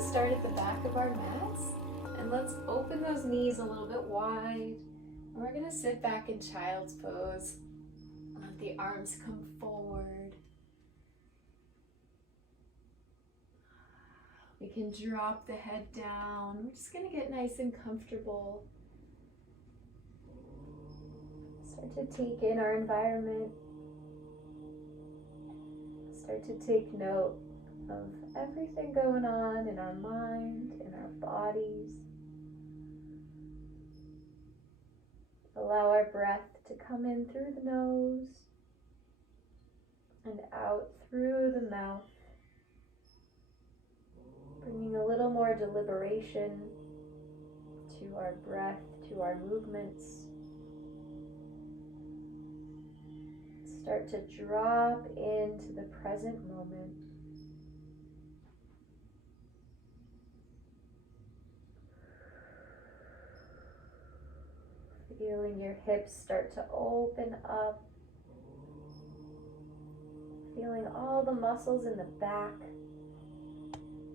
gonna start at the back of our mats, and let's open those knees a little bit wide. And we're gonna sit back in child's pose. Let the arms come forward. We can drop the head down. We're just gonna get nice and comfortable. Start to take in our environment. Start to take note of everything going on in our mind, in our bodies. Allow our breath to come in through the nose and out through the mouth, bringing a little more deliberation to our breath, to our movements. Start to drop into the present moment. Feeling your hips start to open up. Feeling all the muscles in the back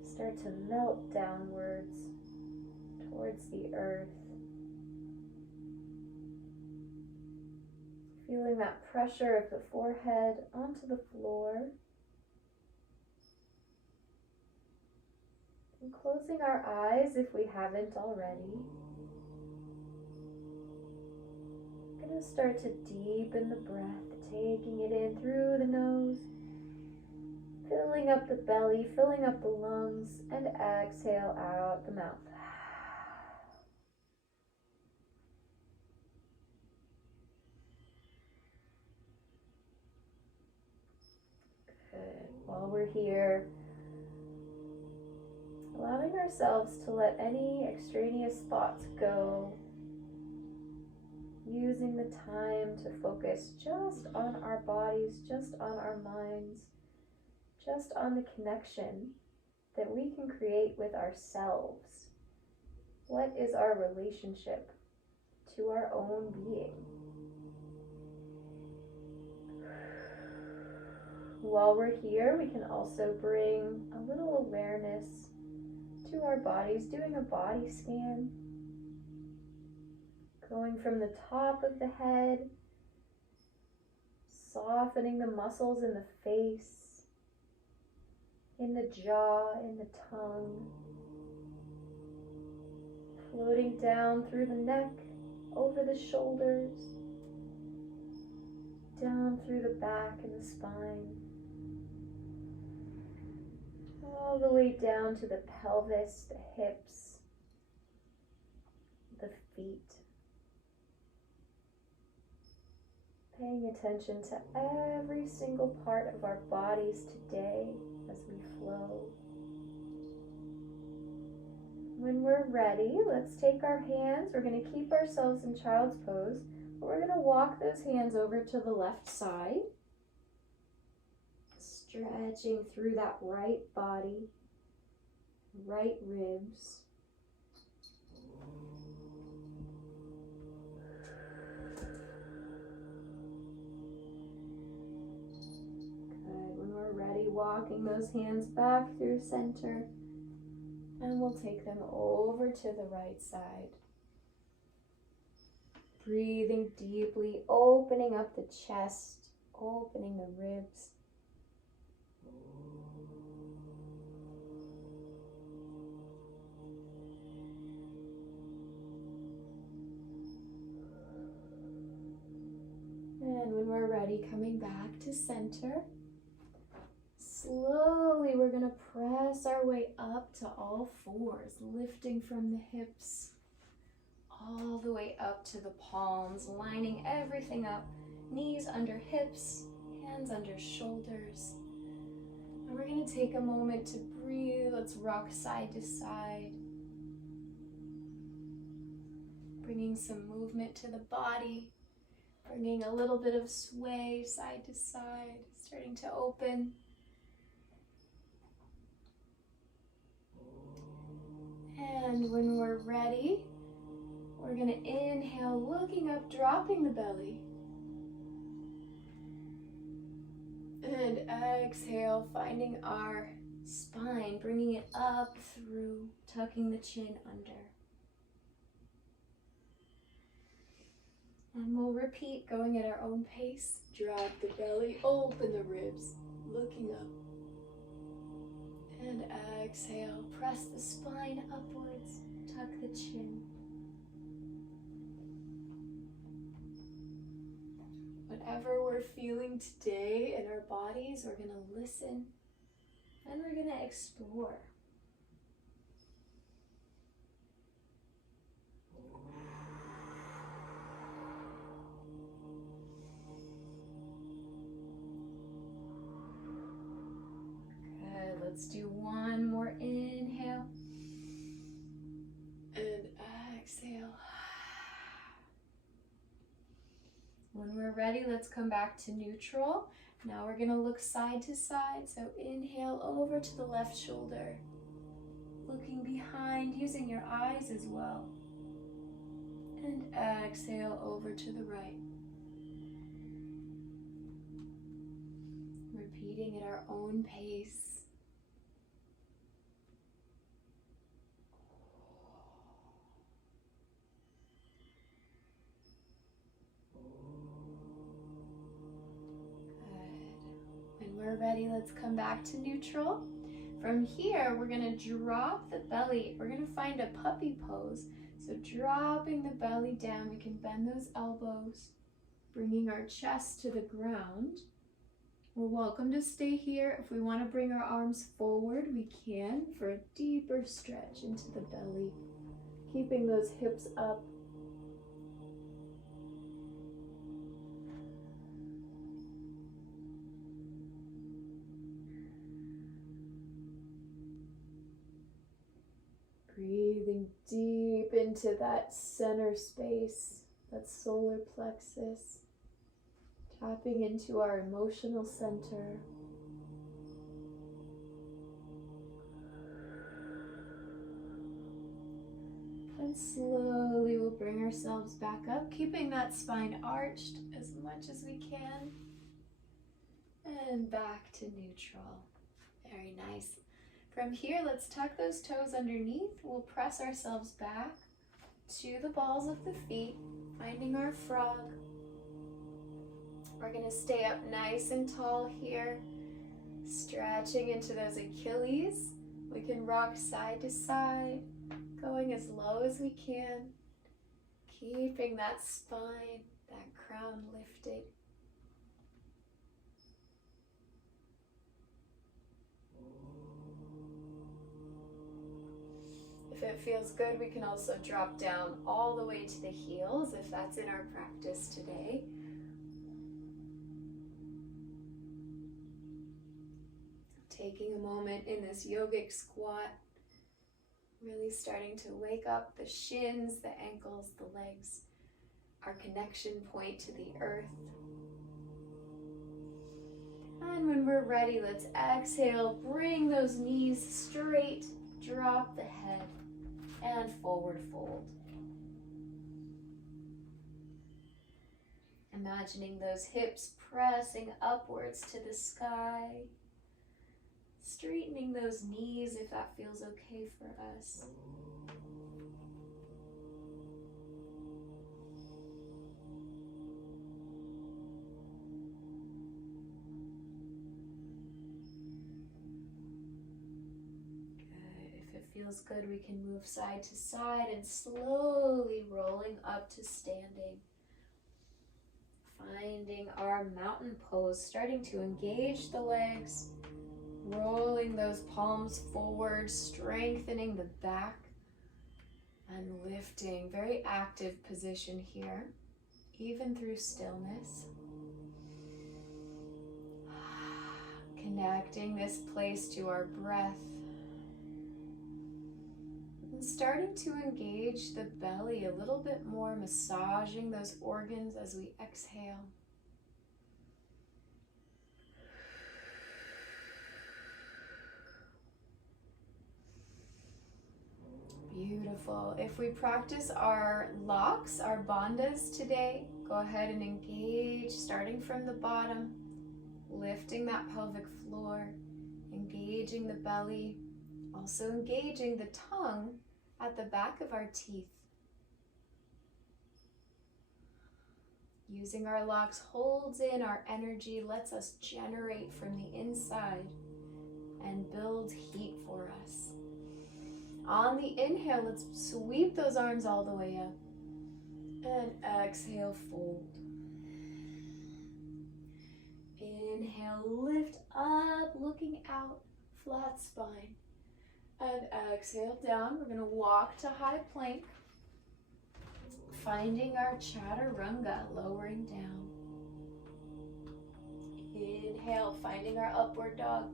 start to melt downwards towards the earth. Feeling that pressure of the forehead onto the floor. And closing our eyes if we haven't already. We're going to start to deepen the breath, taking it in through the nose, filling up the belly, filling up the lungs, and exhale out the mouth. While we're here, allowing ourselves to let any extraneous thoughts go, using the time to focus just on our bodies, just on our minds, just on the connection that we can create with ourselves. What is our relationship to our own being? While we're here, we can also bring a little awareness to our bodies, doing a body scan, going from the top of the head, softening the muscles in the face, in the jaw, in the tongue, floating down through the neck, over the shoulders, down through the back and the spine, all the way down to the pelvis, the hips, the feet. Paying attention to every single part of our bodies today as we flow. When we're ready, let's take our hands. We're going to keep ourselves in child's pose, but we're going to walk those hands over to the left side. Stretching through that right body, right ribs. Good. When we're ready, walking those hands back through center, and we'll take them over to the right side. Breathing deeply, opening up the chest, opening the ribs. And when we're ready, coming back to center, slowly we're going to press our way up to all fours, lifting from the hips all the way up to the palms, lining everything up, knees under hips, hands under shoulders. And we're going to take a moment to breathe. Let's rock side to side, bringing some movement to the body. Bringing a little bit of sway side to side, starting to open. And when we're ready, we're going to inhale, looking up, dropping the belly. And exhale, finding our spine, bringing it up through, tucking the chin under. And we'll repeat, going at our own pace. Drop the belly, open the ribs, looking up. And exhale, press the spine upwards, tuck the chin. Whatever we're feeling today in our bodies, we're going to listen and we're going to explore. Good, let's do one more inhale and exhale. When we're ready, let's come back to neutral. Now we're going to look side to side. So inhale over to the left shoulder. Looking behind, using your eyes as well. And exhale over to the right. Repeating at our own pace. We're ready, let's come back to neutral. From here, we're gonna drop the belly. We're gonna find a puppy pose. So dropping the belly down, we can bend those elbows, bringing our chest to the ground. We're welcome to stay here. If we wanna bring our arms forward, we can for a deeper stretch into the belly, keeping those hips up. Breathing deep into that center space, that solar plexus, tapping into our emotional center. And slowly we'll bring ourselves back up, keeping that spine arched as much as we can. And back to neutral. Very nice. From here, let's tuck those toes underneath. We'll press ourselves back to the balls of the feet, finding our frog. We're gonna stay up nice and tall here, stretching into those Achilles. We can rock side to side, going as low as we can, keeping that spine, that crown lifted. If it feels good, we can also drop down all the way to the heels if that's in our practice today. Taking a moment in this yogic squat, really starting to wake up the shins, the ankles, the legs, our connection point to the earth. And when we're ready, let's exhale, bring those knees straight, drop the head, and forward fold. Imagining those hips pressing upwards to the sky. Straightening those knees if that feels okay for us. Feels good, we can move side to side and slowly rolling up to standing. Finding our mountain pose, starting to engage the legs, rolling those palms forward, strengthening the back and lifting. Very active position here, even through stillness. Connecting this place to our breath. And starting to engage the belly a little bit more, massaging those organs as we exhale. Beautiful. If we practice our locks, our bandhas today, go ahead and engage, starting from the bottom, lifting that pelvic floor, Engaging the belly, also engaging the tongue at the back of our teeth. Using our locks holds in our energy, lets us generate from the inside and build heat for us. On the inhale, let's sweep those arms all the way up. And exhale, fold. Inhale, lift up, looking out, flat spine. And exhale down. We're going to walk to high plank. Finding our chaturanga, lowering down. Inhale, finding our upward dog.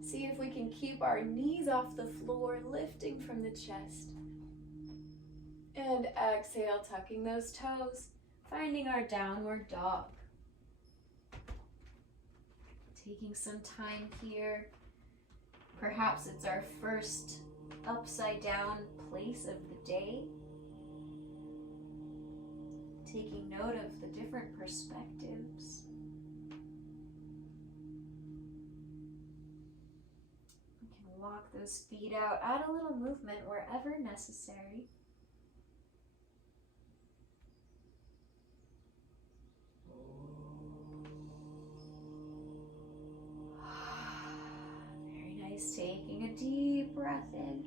See if we can keep our knees off the floor, lifting from the chest. And exhale, tucking those toes, finding our downward dog. Taking some time here. Perhaps it's our first upside down place of the day. Taking note of the different perspectives. We can walk those feet out, add a little movement wherever necessary. Taking a deep breath in.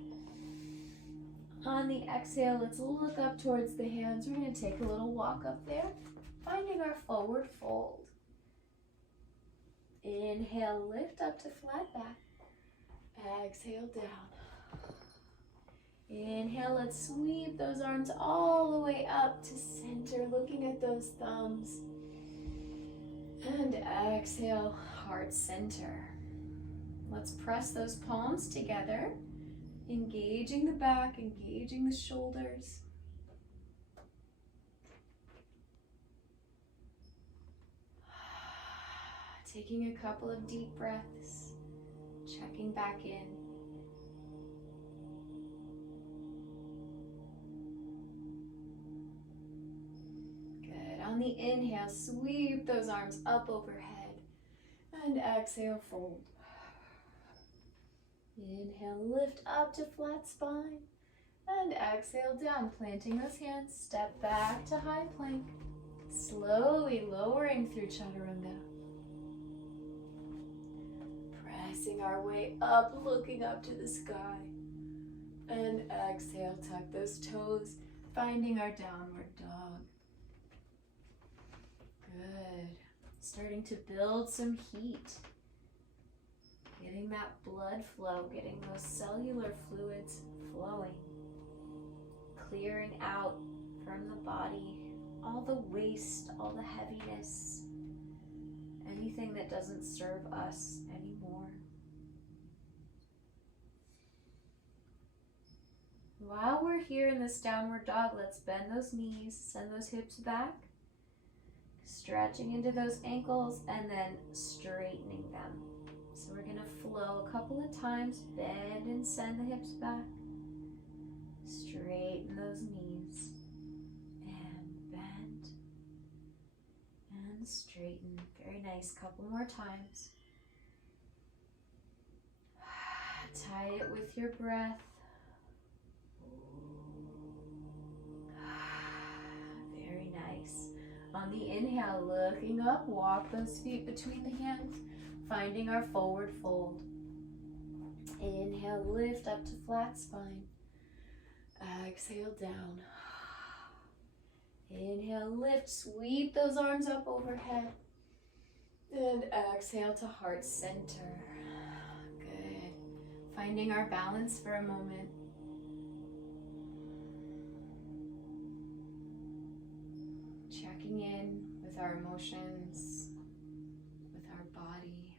On the exhale, let's look up towards the hands. We're going to take a little walk up there, finding our forward fold. Inhale, lift up to flat back. Exhale, down. Inhale, let's sweep those arms all the way up to center, looking at those thumbs. And exhale, heart center. Let's press those palms together, engaging the back, engaging the shoulders. Taking a couple of deep breaths, checking back in. Good. On the inhale, sweep those arms up overhead. And exhale, fold. Inhale, lift up to flat spine. And exhale down, planting those hands. Step back to high plank. Slowly lowering through chaturanga. Pressing our way up, looking up to the sky. And exhale, tuck those toes, finding our downward dog. Good. Starting to build some heat. Getting that blood flow, getting those cellular fluids flowing. Clearing out from the body all the waste, all the heaviness, anything that doesn't serve us anymore. While we're here in this downward dog, let's bend those knees, send those hips back, stretching into those ankles, and then straightening them. So we're going to flow a couple of times, bend and send the hips back, straighten those knees, and bend, and straighten. Very nice, couple more times. Tie it with your breath. Very nice. On the inhale, looking up, walk those feet between the hands, finding our forward fold. Inhale, lift up to flat spine. Exhale, down. Inhale, lift, sweep those arms up overhead. And exhale to heart center. Good. Finding our balance for a moment. Checking in with our emotions, with our body.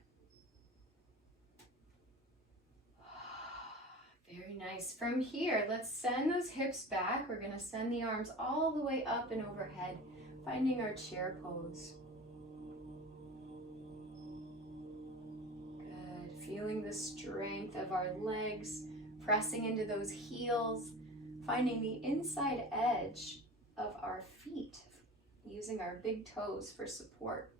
Very nice. From here, let's send those hips back. We're going to send the arms all the way up and overhead, finding our chair pose. Good. Feeling the strength of our legs, pressing into those heels, finding the inside edge of our feet, using our big toes for support.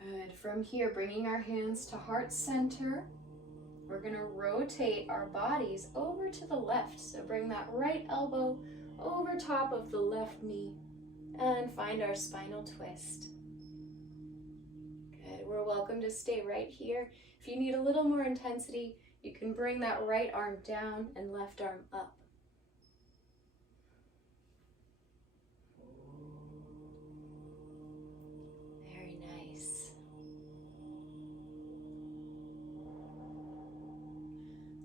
Good. From here, bringing our hands to heart center. We're going to rotate our bodies over to the left. So bring that right elbow over top of the left knee and find our spinal twist. Good. We're welcome to stay right here. If you need a little more intensity, you can bring that right arm down and left arm up. Very nice.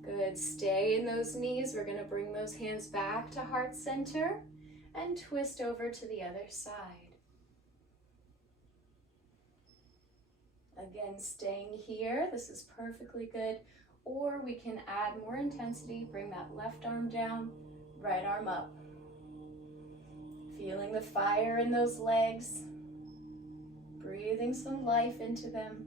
Good. Stay in those knees. We're going to bring those hands back to heart center and twist over to the other side. Again, staying here. This is perfectly good. Or we can add more intensity. Bring that left arm down, right arm up. Feeling the fire in those legs. Breathing some life into them.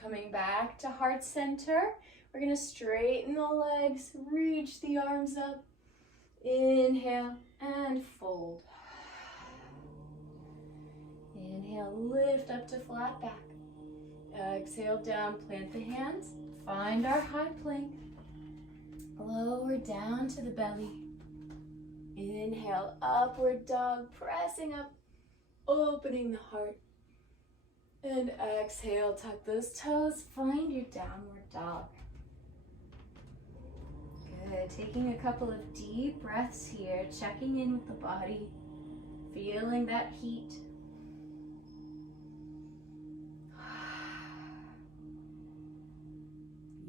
Coming back to heart center. We're going to straighten the legs, reach the arms up. Inhale and fold. Inhale, lift up to flat back. Exhale down, plant the hands. Find our high plank. Lower down to the belly. Inhale, upward dog, pressing up, opening the heart. And exhale, tuck those toes, find your downward dog. Good, taking a couple of deep breaths here, checking in with the body, feeling that heat.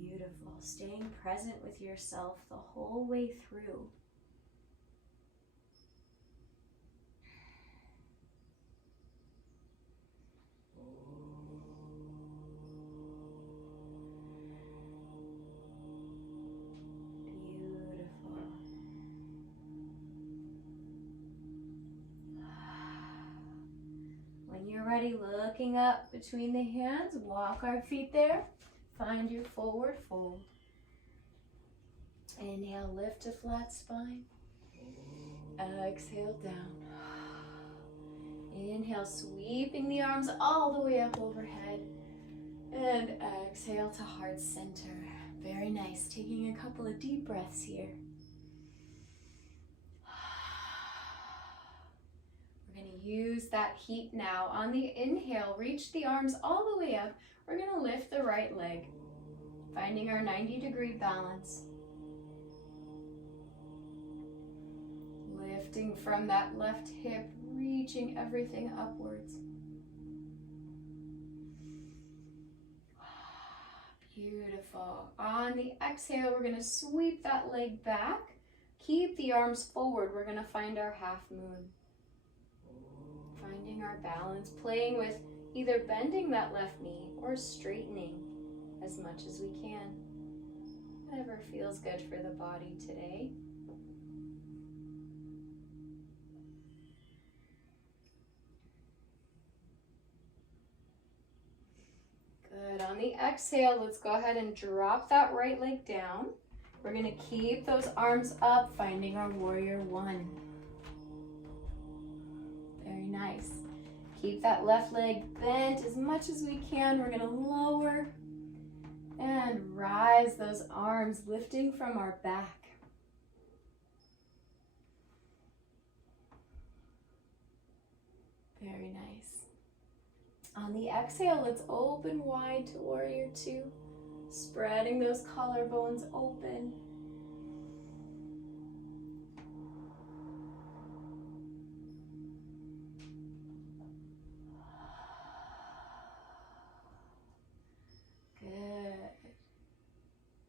Beautiful, staying present with yourself the whole way through. Ready, looking up between the hands, walk our feet there, find your forward fold. Inhale, lift a flat spine. Exhale down. Inhale, sweeping the arms all the way up overhead. And exhale to heart center. Very nice, taking a couple of deep breaths here. Use that heat now. On the inhale, reach the arms all the way up. We're going to lift the right leg, finding our 90-degree balance. Lifting from that left hip, reaching everything upwards. Beautiful. On the exhale, we're going to sweep that leg back. Keep the arms forward. We're going to find our half moon. Finding our balance, playing with either bending that left knee or straightening as much as we can. Whatever feels good for the body today. Good. On the exhale, let's go ahead and drop that right leg down. We're going to keep those arms up, finding our warrior one. Very nice. Keep that left leg bent as much as we can. We're going to lower and rise those arms, lifting from our back. Very nice. On the exhale, let's open wide to warrior two, spreading those collarbones open.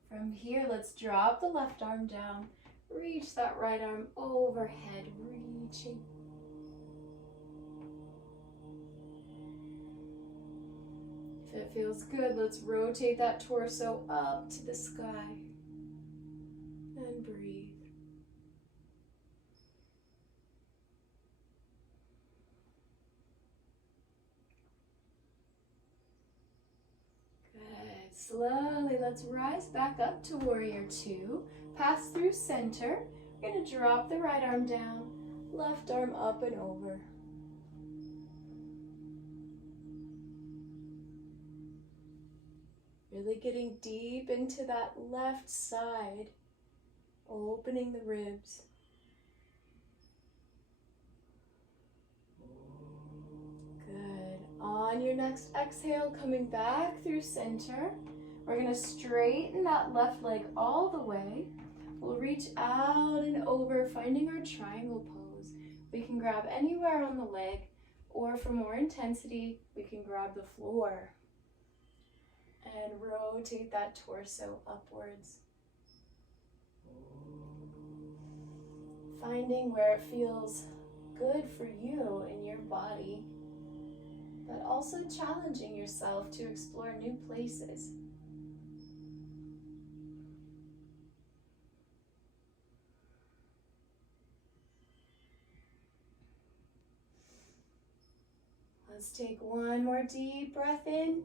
From here, let's drop the left arm down, reach that right arm overhead, reaching. If it feels good, let's rotate that torso up to the sky and breathe. Slowly, let's rise back up to warrior two. Pass through center. We're going to drop the right arm down, left arm up and over. Really getting deep into that left side, opening the ribs. Good. On your next exhale, coming back through center, we're going to straighten that left leg all the way. We'll reach out and over, finding our triangle pose. We can grab anywhere on the leg, or for more intensity, we can grab the floor. And rotate that torso upwards. Finding where it feels good for you in your body, but also challenging yourself to explore new places. Let's take one more deep breath in.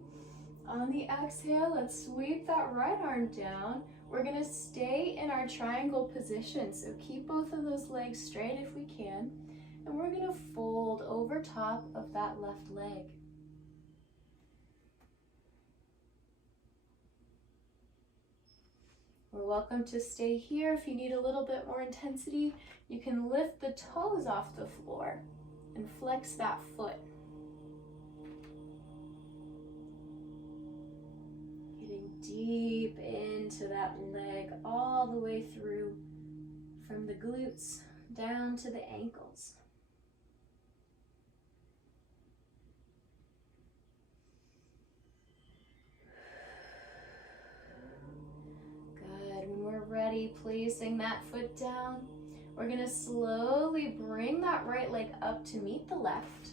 On the exhale, let's sweep that right arm down. We're going to stay in our triangle position, so keep both of those legs straight if we can. And we're going to fold over top of that left leg. We're welcome to stay here. If you need a little bit more intensity, you can lift the toes off the floor and flex that foot. Deep into that leg, all the way through, from the glutes down to the ankles. Good. When we're ready, placing that foot down, we're going to slowly bring that right leg up to meet the left.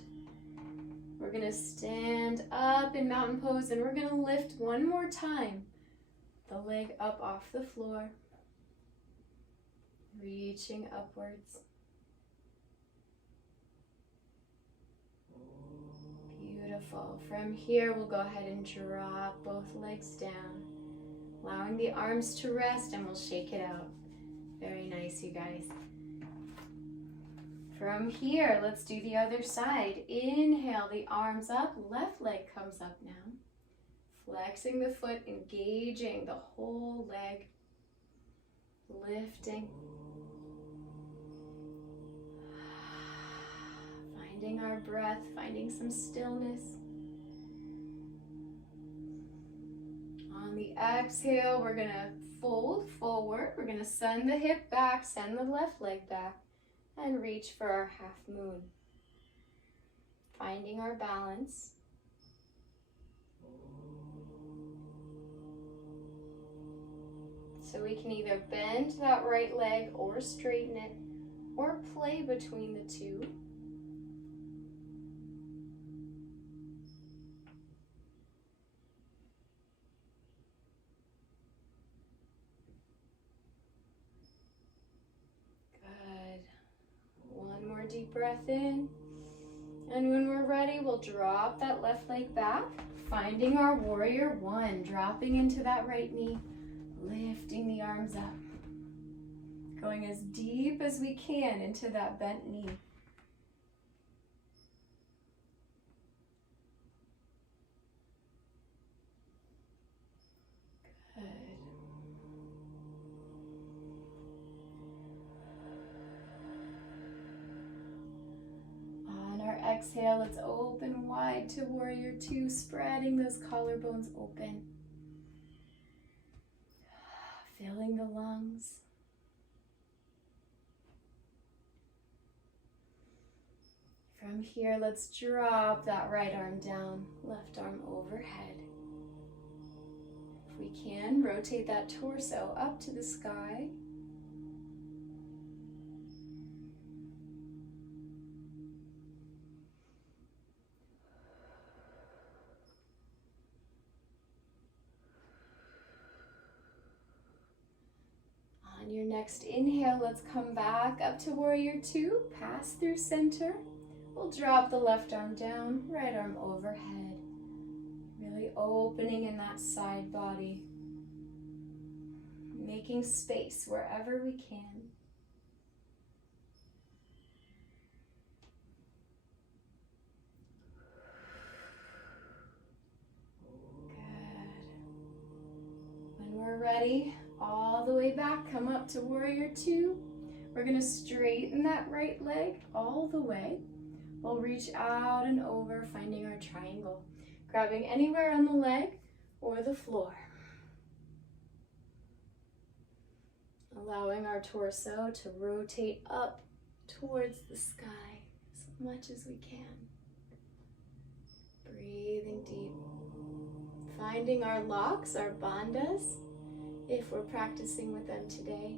We're going to stand up in mountain pose, and we're going to lift one more time the leg up off the floor, reaching upwards. Beautiful. From here, we'll go ahead and drop both legs down, allowing the arms to rest, and we'll shake it out. Very nice, you guys. From here, let's do the other side. Inhale, the arms up, left leg comes up now. Flexing the foot, engaging the whole leg, lifting. Finding our breath, finding some stillness. On the exhale, we're going to fold forward. We're going to send the hip back, send the left leg back, and reach for our half moon. Finding our balance. So we can either bend that right leg or straighten it, or play between the two. Good. One more deep breath in. And when we're ready, we'll drop that left leg back, finding our warrior one, dropping into that right knee. Lifting the arms up, going as deep as we can into that bent knee. Good. On our exhale, let's open wide to warrior two, spreading those collarbones open. Filling the lungs. From here, let's drop that right arm down, left arm overhead. If we can, rotate that torso up to the sky. On your next inhale, let's come back up to warrior two, pass through center. We'll drop the left arm down, right arm overhead. Really opening in that side body. Making space wherever we can. Good. ready, all the way back, come up to warrior two. We're gonna straighten that right leg all the way. We'll reach out and over, finding our triangle, grabbing anywhere on the leg or the floor. Allowing our torso to rotate up towards the sky as much as we can. Breathing deep. Finding our locks, our bandhas, if we're practicing with them today.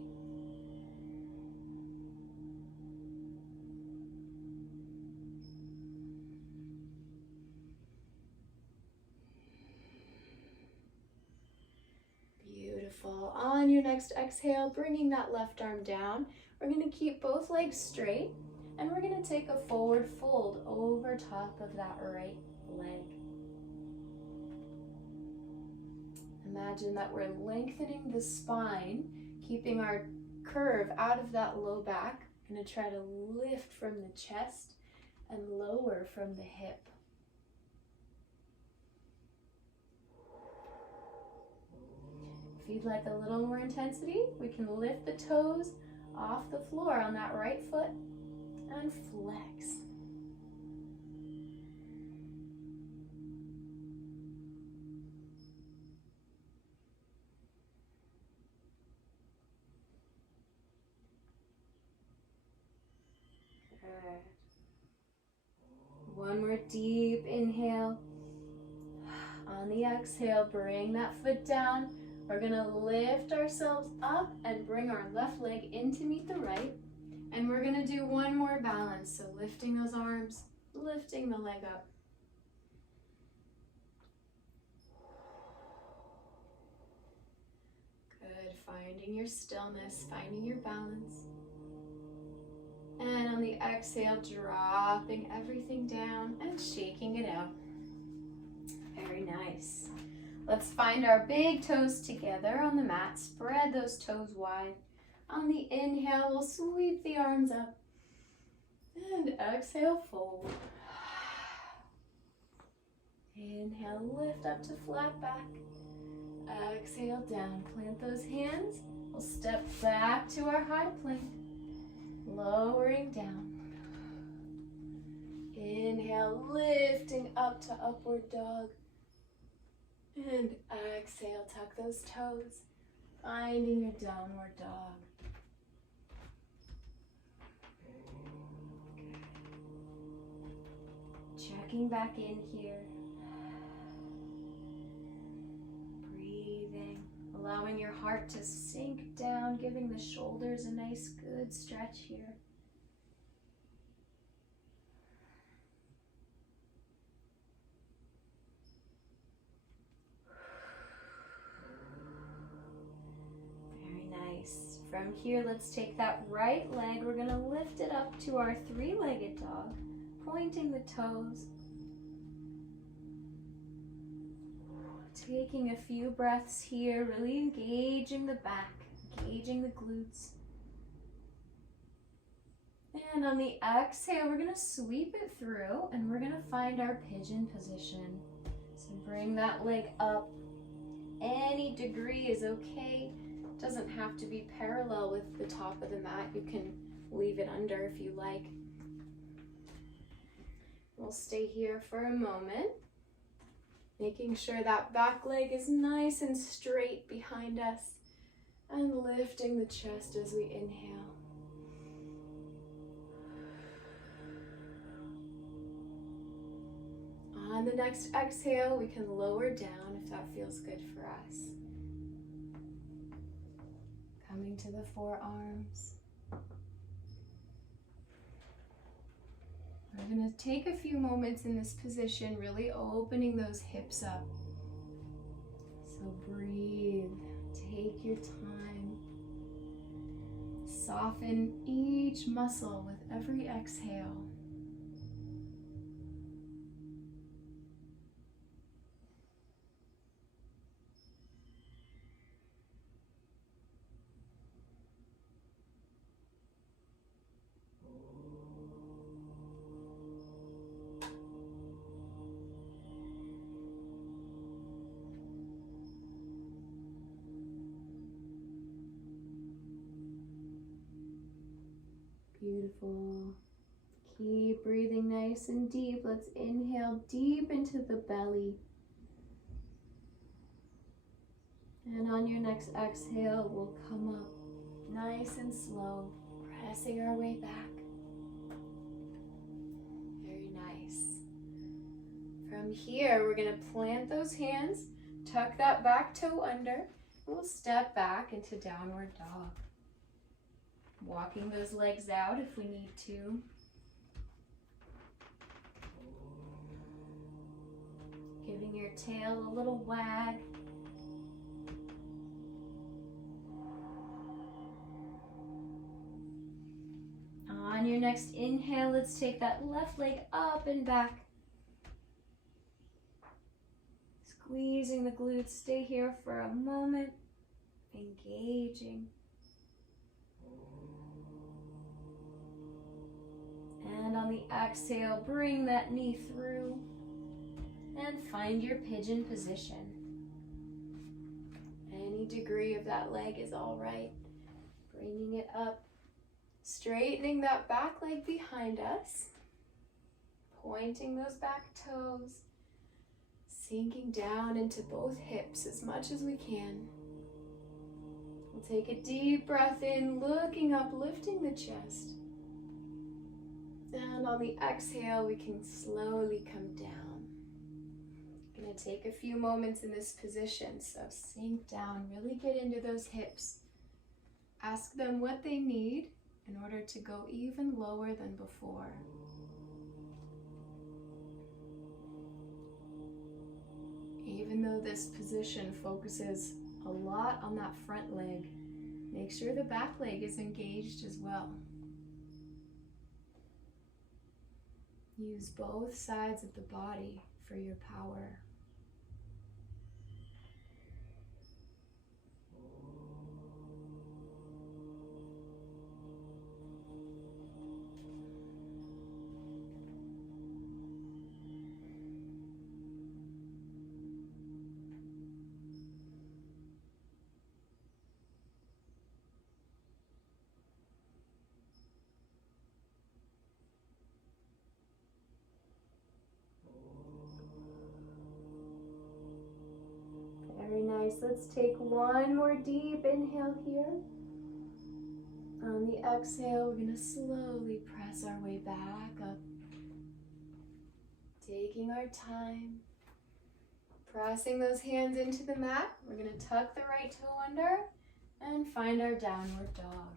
Beautiful. On your next exhale, bringing that left arm down, we're going to keep both legs straight, and we're going to take a forward fold over top of that right leg. Imagine that we're lengthening the spine, keeping our curve out of that low back. I'm going to try to lift from the chest and lower from the hip. If you'd like a little more intensity, we can lift the toes off the floor on that right foot and flex. Good. One more deep inhale. On the exhale, bring that foot down. We're gonna lift ourselves up and bring our left leg in to meet the right. And we're gonna do one more balance. So lifting those arms, lifting the leg up. Good, finding your stillness, finding your balance. And on the exhale, dropping everything down and shaking it out. Very nice. Let's find our big toes together on the mat. Spread those toes wide. On the inhale, we'll sweep the arms up. And exhale, fold. Inhale, lift up to flat back. Exhale, down. Plant those hands. We'll step back to our high plank. Lowering down. Inhale, lifting up to upward dog. And exhale, tuck those toes, finding your downward dog. Checking back in here. Breathing, allowing your heart to sink down, giving the shoulders a nice good stretch here. From here, let's take that right leg. We're going to lift it up to our three-legged dog, pointing the toes. Taking a few breaths here, really engaging the back, engaging the glutes. And on the exhale, we're going to sweep it through, and we're going to find our pigeon position. So bring that leg up. Any degree is okay. Doesn't have to be parallel with the top of the mat. You can leave it under if you like. We'll stay here for a moment, making sure that back leg is nice and straight behind us, and lifting the chest as we inhale. On the next exhale, we can lower down if that feels good for us. Coming to the forearms. We're going to take a few moments in this position, really opening those hips up. So breathe, take your time. Soften each muscle with every exhale. Beautiful. Keep breathing nice and deep. Let's inhale deep into the belly. And on your next exhale, we'll come up nice and slow, pressing our way back. Very nice. From here, we're going to plant those hands, tuck that back toe under. We'll step back into downward dog. Walking those legs out if we need to. Giving your tail a little wag. On your next inhale, let's take that left leg up and back. Squeezing the glutes, stay here for a moment, engaging. And on the exhale, bring that knee through and find your pigeon position. Any degree of that leg is all right. Bringing it up, straightening that back leg behind us, pointing those back toes, sinking down into both hips as much as we can. We'll take a deep breath in, looking up, lifting the chest. And on the exhale, we can slowly come down. Gonna take a few moments in this position, so sink down, really get into those hips. Ask them what they need in order to go even lower than before. Even though this position focuses a lot on that front leg, make sure the back leg is engaged as well. Use both sides of the body for your power. Very nice. Let's take one more deep inhale here. On the exhale, we're going to slowly press our way back up. Taking our time. Pressing those hands into the mat. We're going to tuck the right toe under and find our downward dog.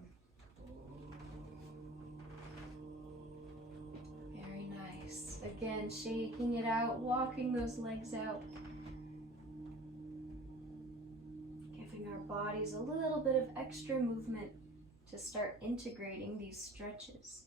Very nice. Again, shaking it out, walking those legs out. Bodies a little bit of extra movement to start integrating these stretches.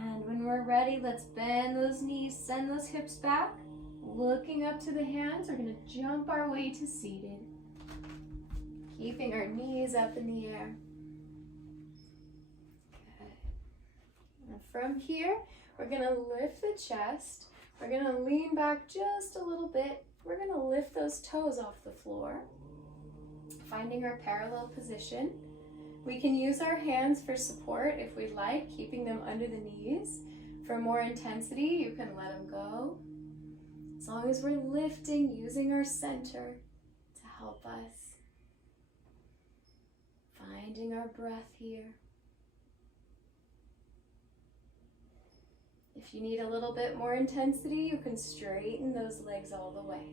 And when we're ready, let's bend those knees, send those hips back. Looking up to the hands, we're going to jump our way to seated. Keeping our knees up in the air. Good. And from here, we're going to lift the chest. We're going to lean back just a little bit. We're going to lift those toes off the floor, finding our parallel position. We can use our hands for support if we'd like, keeping them under the knees. For more intensity, you can let them go. As long as we're lifting, using our center to help us. Finding our breath here. If you need a little bit more intensity, you can straighten those legs all the way.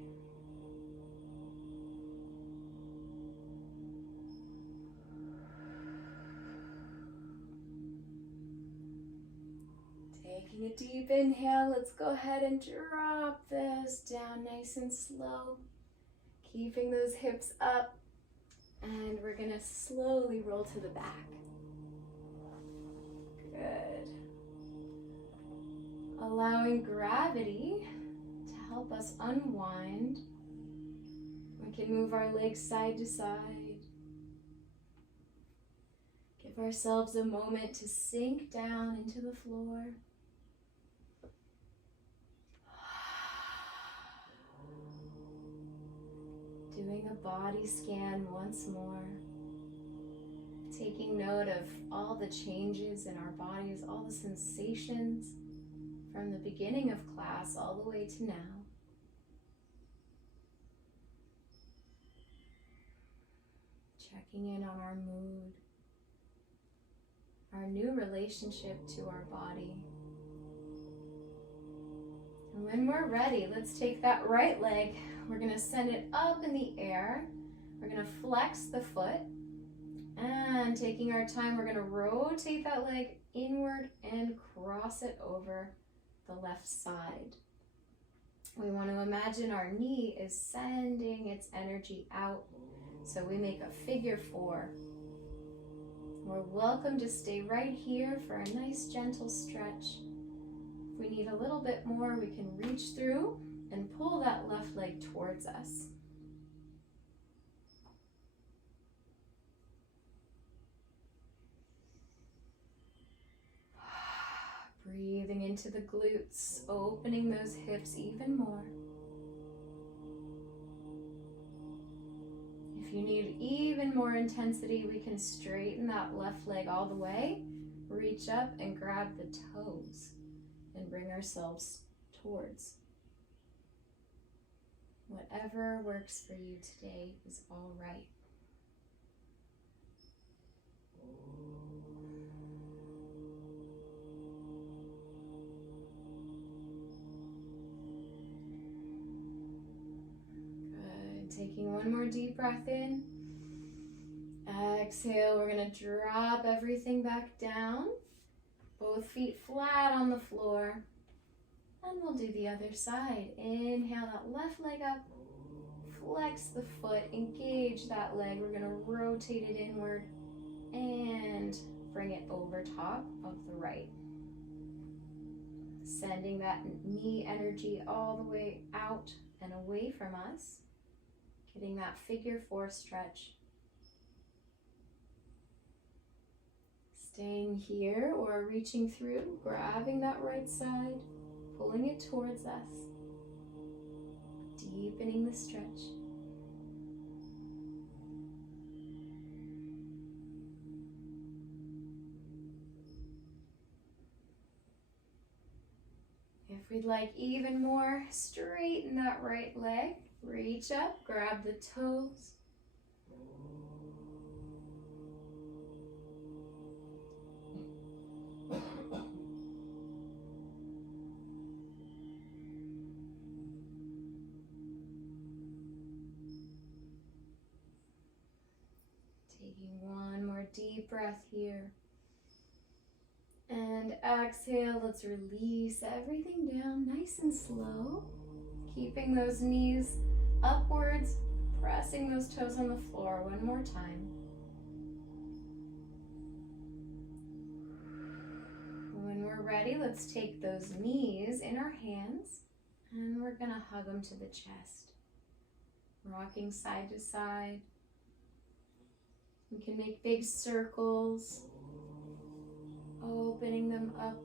Taking a deep inhale, let's go ahead and drop those down nice and slow. Keeping those hips up, and we're gonna slowly roll to the back. Good. Allowing gravity to help us unwind. We can move our legs side to side. Give ourselves a moment to sink down into the floor. Doing a body scan once more. Taking note of all the changes in our bodies, all the sensations from the beginning of class all the way to now. Checking in on our mood, our new relationship to our body. And when we're ready, let's take that right leg. We're going to send it up in the air. We're going to flex the foot. And taking our time, we're going to rotate that leg inward and cross it over the left side. We want to imagine our knee is sending its energy out. So we make a figure 4. We're welcome to stay right here for a nice gentle stretch. If we need a little bit more, we can reach through and pull that left leg towards us. Breathing into the glutes, opening those hips even more. If you need even more intensity, we can straighten that left leg all the way, reach up and grab the toes, and bring ourselves towards. Whatever works for you today is all right. Taking one more deep breath in. Exhale, we're going to drop everything back down. Both feet flat on the floor. And we'll do the other side. Inhale that left leg up. Flex the foot, engage that leg. We're going to rotate it inward and bring it over top of the right. Sending that knee energy all the way out and away from us. Getting that figure 4 stretch. Staying here or reaching through, grabbing that right side, pulling it towards us. Deepening the stretch. If we'd like even more, straighten that right leg. Reach up, grab the toes. Taking one more deep breath here. And exhale, let's release everything down nice and slow. Keeping those knees upwards, pressing those toes on the floor one more time. When we're ready, let's take those knees in our hands and we're going to hug them to the chest. Rocking side to side. We can make big circles, opening them up.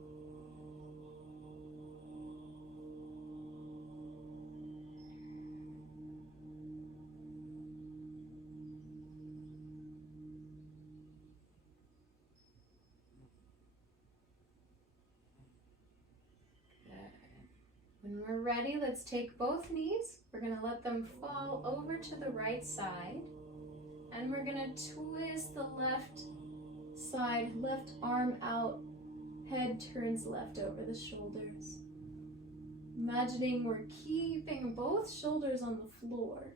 When we're ready, let's take both knees. We're going to let them fall over to the right side. And we're going to twist the left side, left arm out. Head turns left over the shoulders. Imagining we're keeping both shoulders on the floor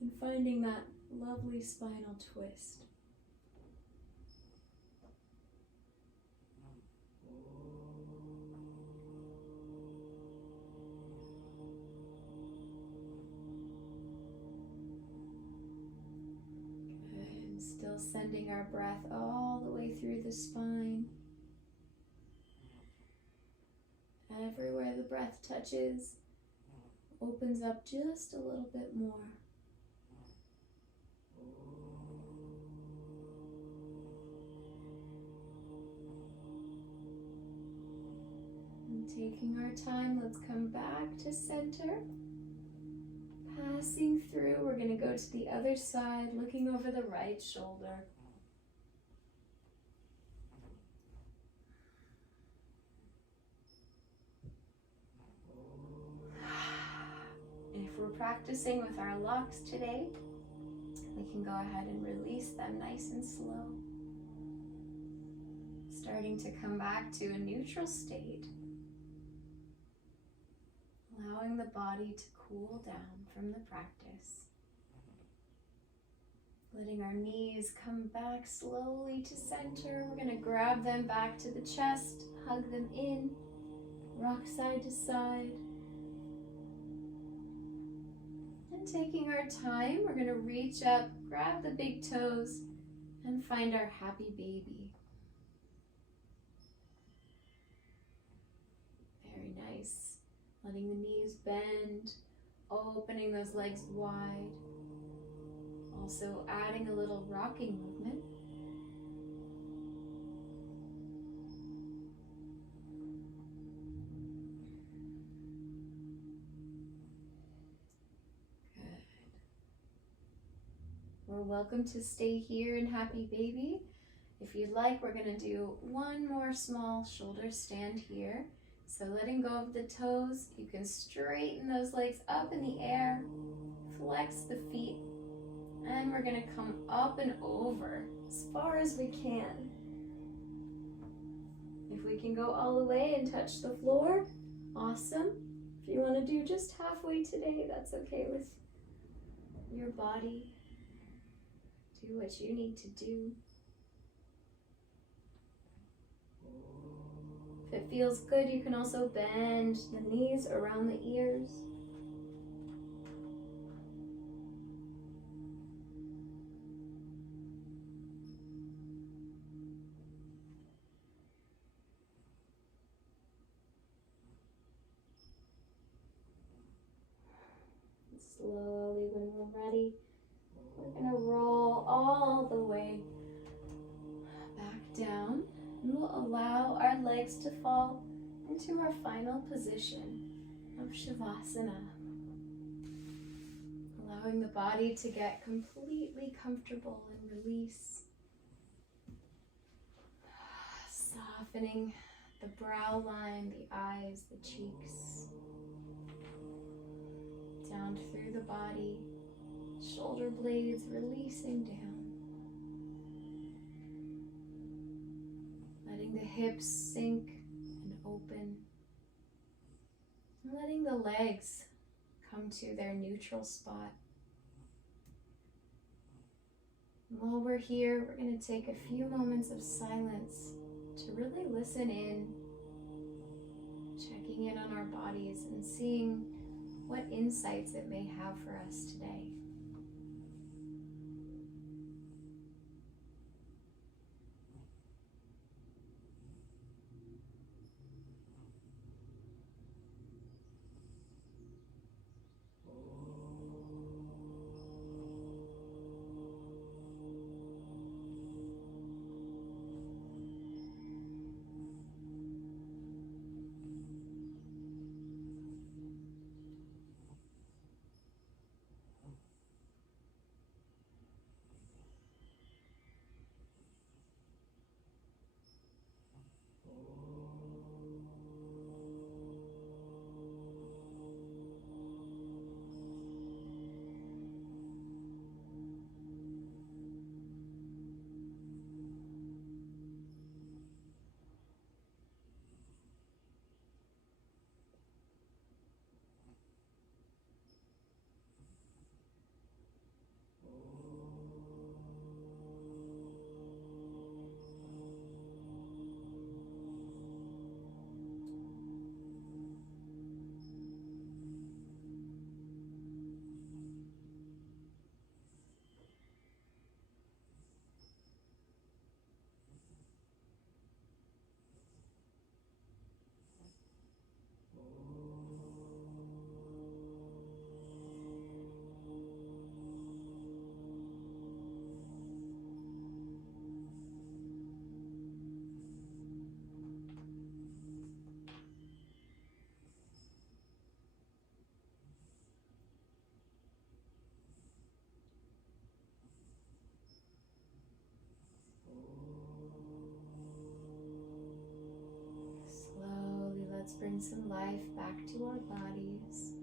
and finding that lovely spinal twist. Still sending our breath all the way through the spine. Everywhere the breath touches, opens up just a little bit more. And taking our time, let's come back to center. Passing through, we're going to go to the other side, looking over the right shoulder. If we're practicing with our locks today, we can go ahead and release them nice and slow. Starting to come back to a neutral state. Allowing the body to cool down from the practice. Letting our knees come back slowly to center. We're going to grab them back to the chest, hug them in, rock side to side. And taking our time, we're going to reach up, grab the big toes, and find our happy baby. Very nice. Letting the knees bend, opening those legs wide. Also adding a little rocking movement. Good. We're welcome to stay here in happy baby. If you'd like, we're going to do one more small shoulder stand here. So letting go of the toes, you can straighten those legs up in the air, flex the feet, and we're going to come up and over as far as we can. If we can go all the way and touch the floor, awesome. If you want to do just halfway today, that's okay with your body. Do what you need to do. If it feels good, you can also bend the knees around the ears. Slowly, when we're ready, we're going to roll all the way back down. And we'll allow our legs to fall into our final position of Shavasana. Allowing the body to get completely comfortable and release. Softening the brow line, the eyes, the cheeks. Down through the body, shoulder blades releasing down. Letting the hips sink and open. And letting the legs come to their neutral spot. And while we're here, we're going to take a few moments of silence to really listen in, checking in on our bodies and seeing what insights it may have for us today. in some life back to our bodies.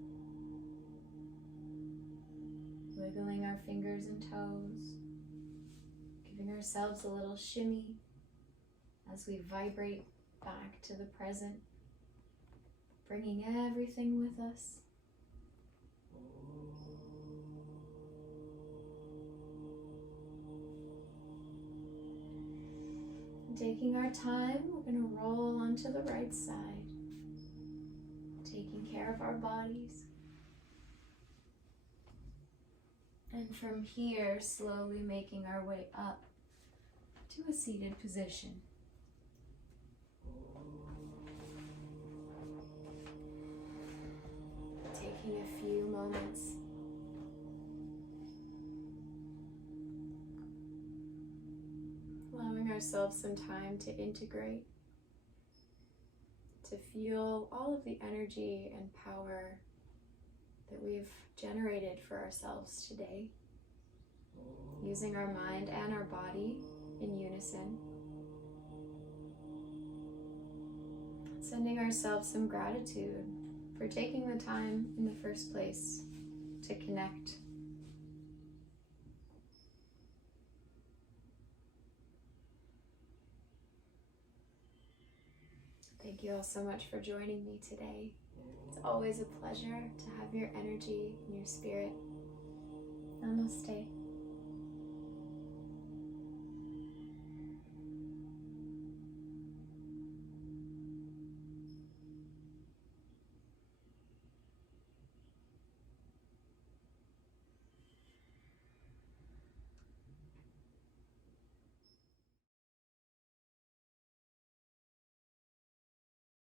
Wiggling our fingers and toes, giving ourselves a little shimmy as we vibrate back to the present, bringing everything with us. Taking our time, we're going to roll onto the right side, taking care of our bodies. And from here, slowly making our way up to a seated position. Taking a few moments allowing ourselves some time to integrate, to feel all of the energy and power that we've generated for ourselves today, using our mind and our body in unison. Sending ourselves some gratitude for taking the time in the first place to connect. Thank you all so much for joining me today. It's always a pleasure to have your energy and your spirit. Namaste.